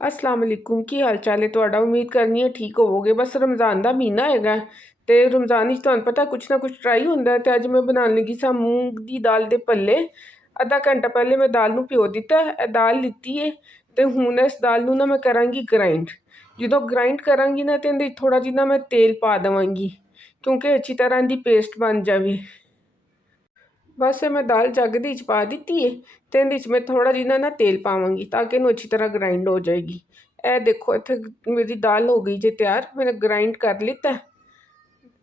अस्सलाम वालेकुम की हाल चाल है ਤੁਹਾਡਾ। ਉਮੀਦ ਕਰਨੀ ਹੈ ਠੀਕ ਹੋਵੋਗੇ। ਬਸ ਰਮਜ਼ਾਨ ਦਾ ਮਹੀਨਾ ਹੈਗਾ ਤੇ ਰਮਜ਼ਾਨ ਵਿੱਚ ਤੁਹਾਨੂੰ ਪਤਾ ਕੁਛ ਨਾ ਕੁਛ ਟਰਾਈ ਹੁੰਦਾ ਹੈ। ਤੇ ਅੱਜ ਮੈਂ ਬਣਾਉਣ ਲੱਗੀ ਸਾਂ ਮੂੰਗ ਦੀ ਦਾਲ ਦੇ ਭੱਲੇ। ਅੱਧਾ ਘੰਟਾ ਪਹਿਲੇ ਮੈਂ ਦਾਲ ਨੂੰ ਭਿਓ ਦਿੱਤਾ। ਇਹ ਦਾਲ ਲਿੱਤੀ ਹੈ ਤੇ ਹੁਣ ਇਸ ਦਾਲ ਨੂੰ ਨਾ ਮੈਂ ਕਰਾਂਗੀ ਗ੍ਰਾਈਂਡ। ਜਦੋਂ ਗ੍ਰਾਈਂਡ ਕਰਾਂਗੀ ਨਾ ਤੇ ਇਹਦੇ ਥੋੜਾ ਜਿਹਾ ਮੈਂ ਤੇਲ ਪਾ ਦੇਵਾਂਗੀ ਕਿਉਂਕਿ ਅੱਛੀ ਤਰ੍ਹਾਂ ਦੀ ਪੇਸਟ ਬਣ ਜਾਵੇ। बस मैं दाल जग दी पा दी है तो इन मैं थोड़ा जिना ना तेल पावगी ताकि इन्हू अच्छी तरह ग्राइंड हो जाएगी। ए देखो इतने मेरी दाल हो गई जे तैयार, मैंने ग्राइंड कर लिता।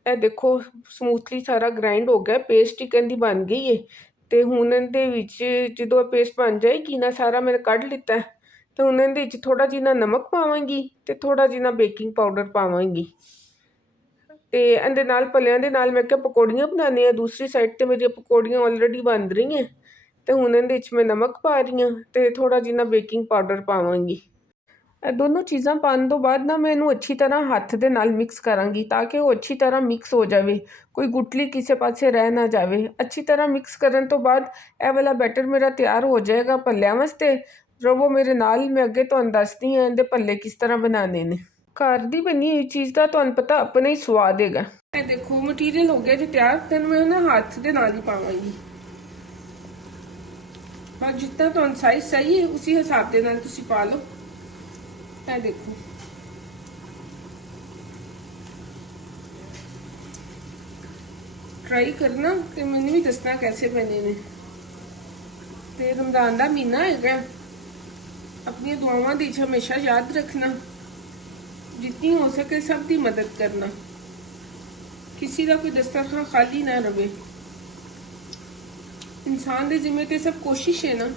ए देखो समूथली सारा ग्राइंड हो गया, पेस्ट ही कहती बन गई है। तो हूँ ये जो पेस्ट बन जाएगी ना सारा मैंने कढ़ लिता। तो हूँ ये थोड़ा जिना नमक पावगी तो थोड़ा जिना बेकिंग पाउडर पावगी। तो ਇਹਦੇ ਨਾਲ ਭਲਿਆਂ ਦੇ ਨਾਲ ਮੈਂ ਕਿਹਾ ਪਕੌੜੀਆਂ ਬਣਾਉਂਦੇ ਆ। ਦੂਸਰੀ ਸਾਈਡ ਤੇ ਮੇਰੀਆਂ ਪਕੌੜੀਆਂ ਆਲਰੇਡੀ ਬਣ ਰਹੀਆਂ ਤੇ ਹੁਣ ਇਹਦੇ ਵਿੱਚ ਮੈਂ ਨਮਕ ਪਾ ਰਹੀ ਹਾਂ ਤੇ ਥੋੜਾ ਜਿਹਾ ਬੇਕਿੰਗ ਪਾਊਡਰ ਪਾਵਾਂਗੀ। ਇਹ ਦੋਨੋਂ ਚੀਜ਼ਾਂ ਪਾਉਣ ਤੋਂ ਬਾਅਦ ਨਾ ਮੈਂ ਇਹਨੂੰ ਅੱਛੀ ਤਰ੍ਹਾਂ ਹੱਥ ਦੇ ਨਾਲ ਮਿਕਸ ਕਰਾਂਗੀ ਤਾਂ ਕਿ ਉਹ ਅੱਛੀ ਤਰ੍ਹਾਂ ਮਿਕਸ ਹੋ ਜਾਵੇ, ਕੋਈ ਗੁਟਲੀ ਕਿਸੇ ਪਾਸੇ ਰਹਿ ਨਾ ਜਾਵੇ। ਅੱਛੀ ਤਰ੍ਹਾਂ ਮਿਕਸ ਕਰਨ ਤੋਂ ਬਾਅਦ ਇਹ ਵਾਲਾ ਬੈਟਰ ਮੇਰਾ ਤਿਆਰ ਹੋ ਜਾਏਗਾ ਭੱਲਿਆਂ ਵਾਸਤੇ। ਰਵੋ ਮੇਰੇ ਨਾਲ, ਮੈਂ ਅੱਗੇ ਤੁਹਾਨੂੰ ਦੱਸਦੀ ਹਾਂ ਇਹਦੇ ਭੱਲੇ ਕਿਸ ਤਰ੍ਹਾਂ ਬਣਾਉਣੇ ਨੇ। घर की बनी हुई चीज़ का तुहानू पता अपना ही स्वाद है। देखो मटीरियल हो गया जी तैयार। तेन मैं ना हाथ के नाल ही पावांगी, बस जितना तुहानू साइज चाहिए उसी हिसाब के नाल तुसी पा लो। ए देखो ट्राई करना ते मैनू भी दसना कैसे बने ने। ते रमजान का महीना है, अपनी दुआवां दी हमेशा याद रखना, जितनी हो सके सब की मदद करना, किसी का कोई दस्तरखान खाली ना रहे। इंसान के जिम्मे तो सब कोशिश है ना,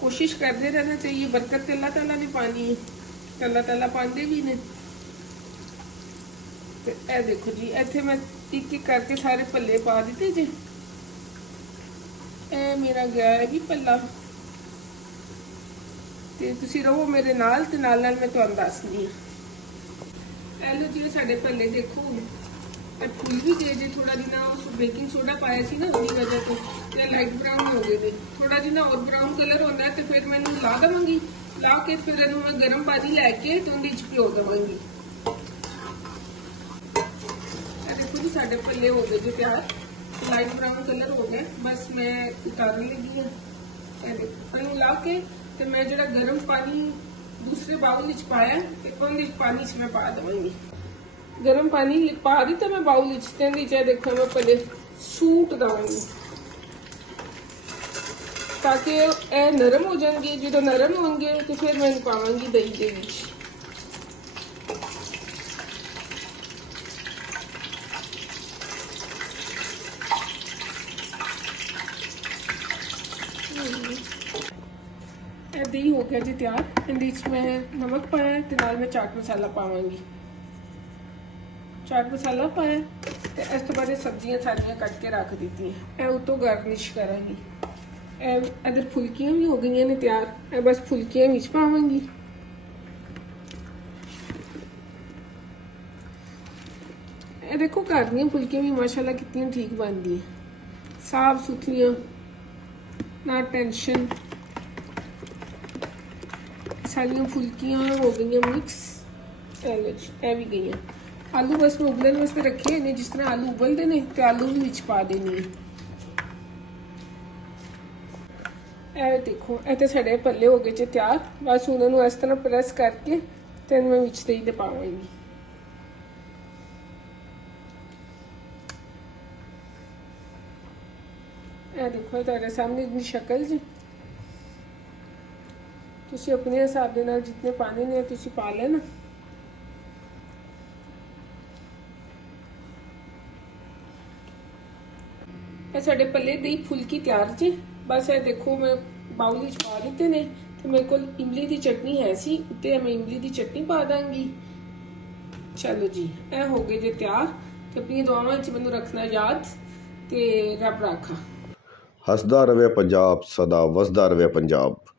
कोशिश करते रहना चाहिए। बरकत अल्लाह ताला ने पानी है, अल्लाह ताला पाते भी ने। तो ए देखो जी इत्थे मैं एक एक करके सारे भल्ले पा दिते जे। ए मेरा गया है भी भल्ला ते तुसी रहो मेरे नाल ते नाल मैं तुहानू दसदी हां। लो जी साडे भल्ले देखो फुल भी गए जे। थोड़ा जिना उस बेकिंग सोडा पाया सी ना उसकी वजह तो ये लाइट ब्राउन हो गए थे। थोड़ा जिना और ब्राउन कलर होता है तो फिर मैं ला देवांगी, ला के फिर इन्हू मैं गर्म पानी लैके तो उहदे च भिओ देवांगी। देखो जी साडे भल्ले हो गए जी तैयार, लाइट ब्राउन कलर हो गया। बस मैं उतारने लगी हाँ। इन्हू ला के तो मैं जो गर्म पानी दूसरे बाउल पाया तो पानी मैं पा देवांगी। गर्म पानी पा दी तो मैं बाउल देखो मैं पहले सूट देवांगी ताकि ए नरम हो जाएंगे। जो नरम होंगे तो फिर मैं पावांगी दही के विच। दही हो गया जी तैयार। इहदे मैं नमक पाया ते नाल मैं चाट मसाला पावांगी। चाट मसाला पाया तो इस तो बाद सब्जियां सारियां कट के रख दी। ए उतों गार्निश करांगी। इधर फुल्कियां भी हो गई ने तैयार। ए बस फुल्कियां विच पावांगी। ए देखो घर दी फुल्कियां भी माशाल्लाह कितनी ठीक बनदी है, साफ सुथरियां, ना टेंशन। सारियां फुल्कियां हो गई मिक्स। ए भी गई। आलू बस मैं उबलने वास्ते रखे ने, जिस तरह आलू उबलते हैं तो आलू भी विच पा देनी है। ए देखो इतने साढ़े भल्ले हो गए जे तैयार। बस उन्होंने इस तरह प्रेस करके तो मैं विच दही दे पावांगी। ए देखो तेरे सामने इतनी शक्ल जी। तुसी अपने हिसाब के नाल जितने पाने ने तुसी पा लेना। साडे भल्ले दी फुल्की तैयार जी। बस ये देखो मैं बाउल विच पा दिते ने। तो मेरे को इमली की चटनी है सी, उत्ते मैं इमली की चटनी पा दांगी। चलो जी ए हो गए जे तैयार। तो अपनी दुआवां च मैनूं रखना याद ते रब राखा। हसदा रवे पंजाब, सदा वसदा रवे पंजाब।